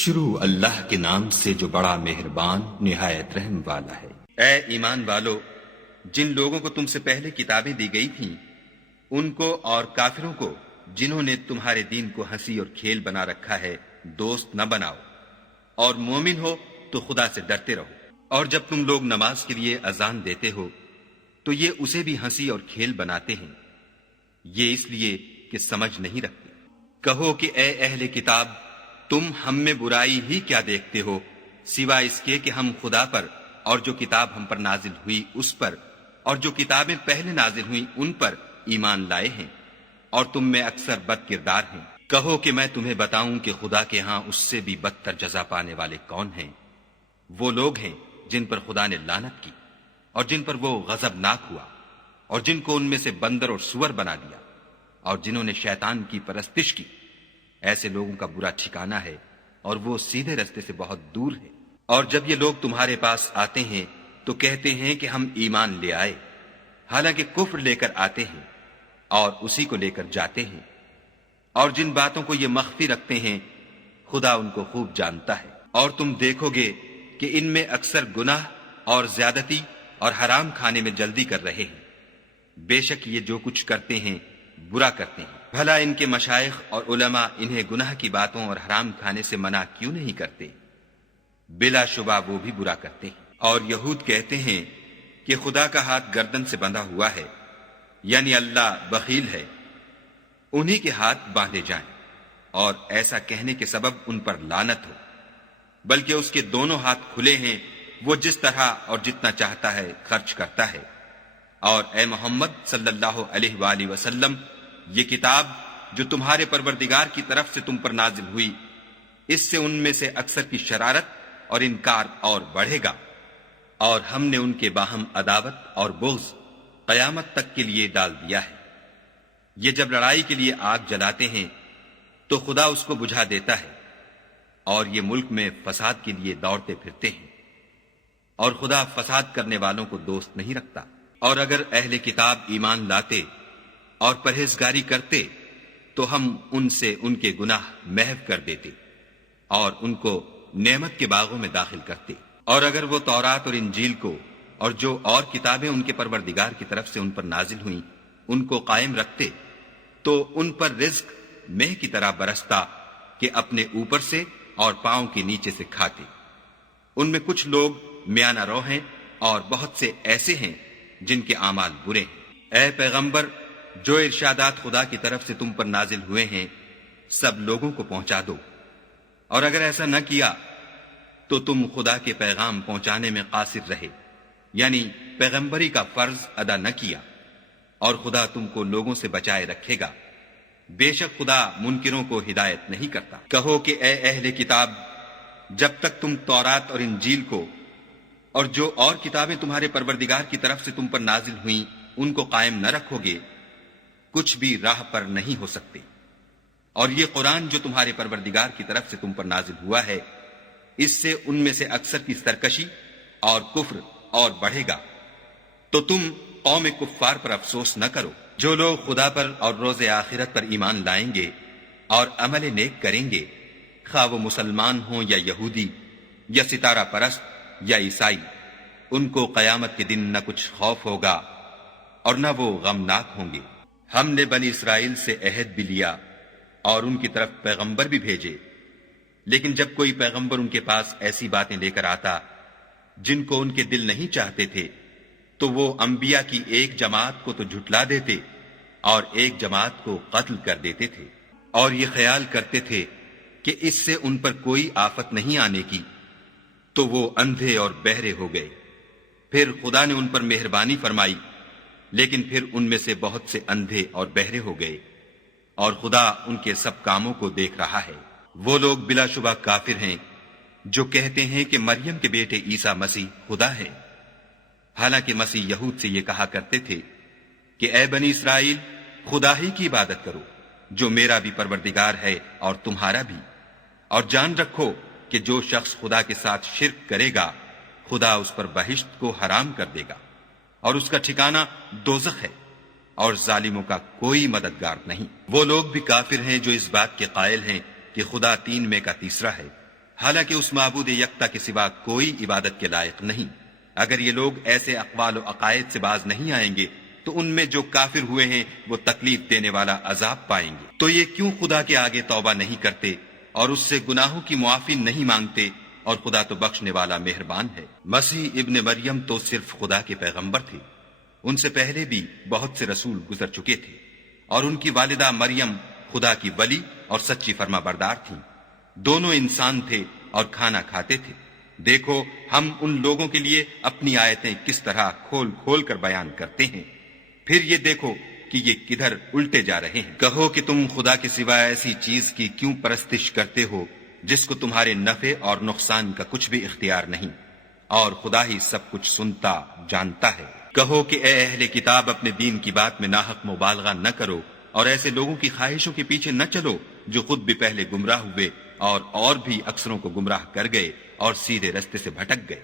شروع اللہ کے نام سے جو بڑا مہربان نہایت رحم والا ہے۔ اے ایمان والو، جن لوگوں کو تم سے پہلے کتابیں دی گئی تھیں ان کو اور کافروں کو جنہوں نے تمہارے دین کو ہنسی اور کھیل بنا رکھا ہے دوست نہ بناؤ، اور مومن ہو تو خدا سے ڈرتے رہو۔ اور جب تم لوگ نماز کے لیے اذان دیتے ہو تو یہ اسے بھی ہنسی اور کھیل بناتے ہیں، یہ اس لیے کہ سمجھ نہیں رکھتے۔ کہو کہ اے اہل کتاب، تم ہم میں برائی ہی کیا دیکھتے ہو سوائے اس کے کہ ہم خدا پر اور جو کتاب ہم پر نازل ہوئی اس پر اور جو کتابیں پہلے نازل ہوئیں ان پر ایمان لائے ہیں، اور تم میں اکثر بد کردار ہیں۔ کہو کہ میں تمہیں بتاؤں کہ خدا کے ہاں اس سے بھی بدتر جزا پانے والے کون ہیں؟ وہ لوگ ہیں جن پر خدا نے لعنت کی اور جن پر وہ غضبناک ہوا، اور جن کو ان میں سے بندر اور سور بنا دیا، اور جنہوں نے شیطان کی پرستش کی۔ ایسے لوگوں کا برا ٹھکانہ ہے اور وہ سیدھے رستے سے بہت دور ہے۔ اور جب یہ لوگ تمہارے پاس آتے ہیں تو کہتے ہیں کہ ہم ایمان لے آئے، حالانکہ کفر لے کر آتے ہیں اور اسی کو لے کر جاتے ہیں، اور جن باتوں کو یہ مخفی رکھتے ہیں خدا ان کو خوب جانتا ہے۔ اور تم دیکھو گے کہ ان میں اکثر گناہ اور زیادتی اور حرام کھانے میں جلدی کر رہے ہیں، بے شک یہ جو کچھ کرتے ہیں برا کرتے ہیں۔ بھلا ان کے مشائخ اور علماء انہیں گناہ کی باتوں اور حرام کھانے سے منع کیوں نہیں کرتے؟ بلا شبہ وہ بھی برا کرتے ہیں۔ اور یہود کہتے ہیں کہ خدا کا ہاتھ گردن سے بندھا ہوا ہے، یعنی اللہ بخیل ہے، انہی کے ہاتھ باندھے جائیں، اور ایسا کہنے کے سبب ان پر لعنت ہو، بلکہ اس کے دونوں ہاتھ کھلے ہیں، وہ جس طرح اور جتنا چاہتا ہے خرچ کرتا ہے۔ اور اے محمد صلی اللہ علیہ وآلہ وسلم، یہ کتاب جو تمہارے پروردگار کی طرف سے تم پر نازل ہوئی، اس سے ان میں سے اکثر کی شرارت اور انکار اور بڑھے گا، اور ہم نے ان کے باہم عداوت اور بغض قیامت تک کے لیے ڈال دیا ہے۔ یہ جب لڑائی کے لیے آگ جلاتے ہیں تو خدا اس کو بجھا دیتا ہے، اور یہ ملک میں فساد کے لیے دوڑتے پھرتے ہیں، اور خدا فساد کرنے والوں کو دوست نہیں رکھتا۔ اور اگر اہل کتاب ایمان لاتے اور پرہیزگاری کرتے تو ہم ان سے ان کے گناہ محو کر دیتے اور ان کو نعمت کے باغوں میں داخل کرتے۔ اور اگر وہ تورات اور انجیل کو اور جو اور کتابیں ان کے پروردگار کی طرف سے ان پر نازل ہوئیں ان کو قائم رکھتے تو ان پر رزق مہ کی طرح برستا کہ اپنے اوپر سے اور پاؤں کے نیچے سے کھاتے۔ ان میں کچھ لوگ میانہ رو ہیں اور بہت سے ایسے ہیں جن کے اعمال برے ہیں۔ اے پیغمبر، جو ارشادات خدا کی طرف سے تم پر نازل ہوئے ہیں سب لوگوں کو پہنچا دو، اور اگر ایسا نہ کیا تو تم خدا کے پیغام پہنچانے میں قاصر رہے، یعنی پیغمبری کا فرض ادا نہ کیا، اور خدا تم کو لوگوں سے بچائے رکھے گا، بے شک خدا منکروں کو ہدایت نہیں کرتا۔ کہو کہ اے اہل کتاب، جب تک تم تورات اور انجیل کو اور جو اور کتابیں تمہارے پروردگار کی طرف سے تم پر نازل ہوئیں ان کو قائم نہ رکھو گے کچھ بھی راہ پر نہیں ہو سکتے۔ اور یہ قرآن جو تمہارے پروردگار کی طرف سے تم پر نازل ہوا ہے، اس سے ان میں سے اکثر کی سرکشی اور کفر اور بڑھے گا، تو تم قوم کفار پر افسوس نہ کرو۔ جو لوگ خدا پر اور روز آخرت پر ایمان لائیں گے اور عمل نیک کریں گے، خواہ وہ مسلمان ہوں یا یہودی یا ستارہ پرست یا عیسائی، ان کو قیامت کے دن نہ کچھ خوف ہوگا اور نہ وہ غمناک ہوں گے۔ ہم نے بنی اسرائیل سے عہد بھی لیا اور ان کی طرف پیغمبر بھی بھیجے، لیکن جب کوئی پیغمبر ان کے پاس ایسی باتیں لے کر آتا جن کو ان کے دل نہیں چاہتے تھے تو وہ انبیاء کی ایک جماعت کو تو جھٹلا دیتے اور ایک جماعت کو قتل کر دیتے تھے، اور یہ خیال کرتے تھے کہ اس سے ان پر کوئی آفت نہیں آنے کی، تو وہ اندھے اور بہرے ہو گئے۔ پھر خدا نے ان پر مہربانی فرمائی، لیکن پھر ان میں سے بہت سے اندھے اور بہرے ہو گئے، اور خدا ان کے سب کاموں کو دیکھ رہا ہے۔ وہ لوگ بلا شبہ کافر ہیں جو کہتے ہیں کہ مریم کے بیٹے عیسیٰ مسیح خدا ہے، حالانکہ مسیح یہود سے یہ کہا کرتے تھے کہ اے بنی اسرائیل، خدا ہی کی عبادت کرو جو میرا بھی پروردگار ہے اور تمہارا بھی، اور جان رکھو کہ جو شخص خدا کے ساتھ شرک کرے گا خدا اس پر بہشت کو حرام کر دے گا، اور اس کا ٹھکانہ دوزخ ہے، اور ظالموں کا کوئی مددگار نہیں۔ وہ لوگ بھی کافر ہیں جو اس بات کے قائل ہیں کہ خدا تین میں کا تیسرا ہے، حالانکہ اس معبود یکتا کے سوا کوئی عبادت کے لائق نہیں۔ اگر یہ لوگ ایسے اقوال و عقائد سے باز نہیں آئیں گے تو ان میں جو کافر ہوئے ہیں وہ تکلیف دینے والا عذاب پائیں گے۔ تو یہ کیوں خدا کے آگے توبہ نہیں کرتے اور اس سے گناہوں کی معافی نہیں مانگتے، اور خدا تو بخشنے والا مہربان ہے۔ مسیح ابن مریم تو صرف خدا کے پیغمبر تھے، ان سے پہلے بھی بہت سے رسول گزر چکے تھے، اور ان کی والدہ مریم خدا کی ولی اور سچی فرما بردار تھیں۔ دونوں انسان تھے اور کھانا کھاتے تھے۔ دیکھو ہم ان لوگوں کے لیے اپنی آیتیں کس طرح کھول کھول کر بیان کرتے ہیں، پھر یہ دیکھو کہ یہ کدھر الٹے جا رہے ہیں۔ کہو کہ تم خدا کے سوا ایسی چیز کی کیوں پرستش کرتے ہو جس کو تمہارے نفع اور نقصان کا کچھ بھی اختیار نہیں، اور خدا ہی سب کچھ سنتا جانتا ہے۔ کہو کہ اے اہل کتاب، اپنے دین کی بات میں ناحق مبالغہ نہ کرو، اور ایسے لوگوں کی خواہشوں کے پیچھے نہ چلو جو خود بھی پہلے گمراہ ہوئے اور بھی اکثروں کو گمراہ کر گئے اور سیدھے رستے سے بھٹک گئے۔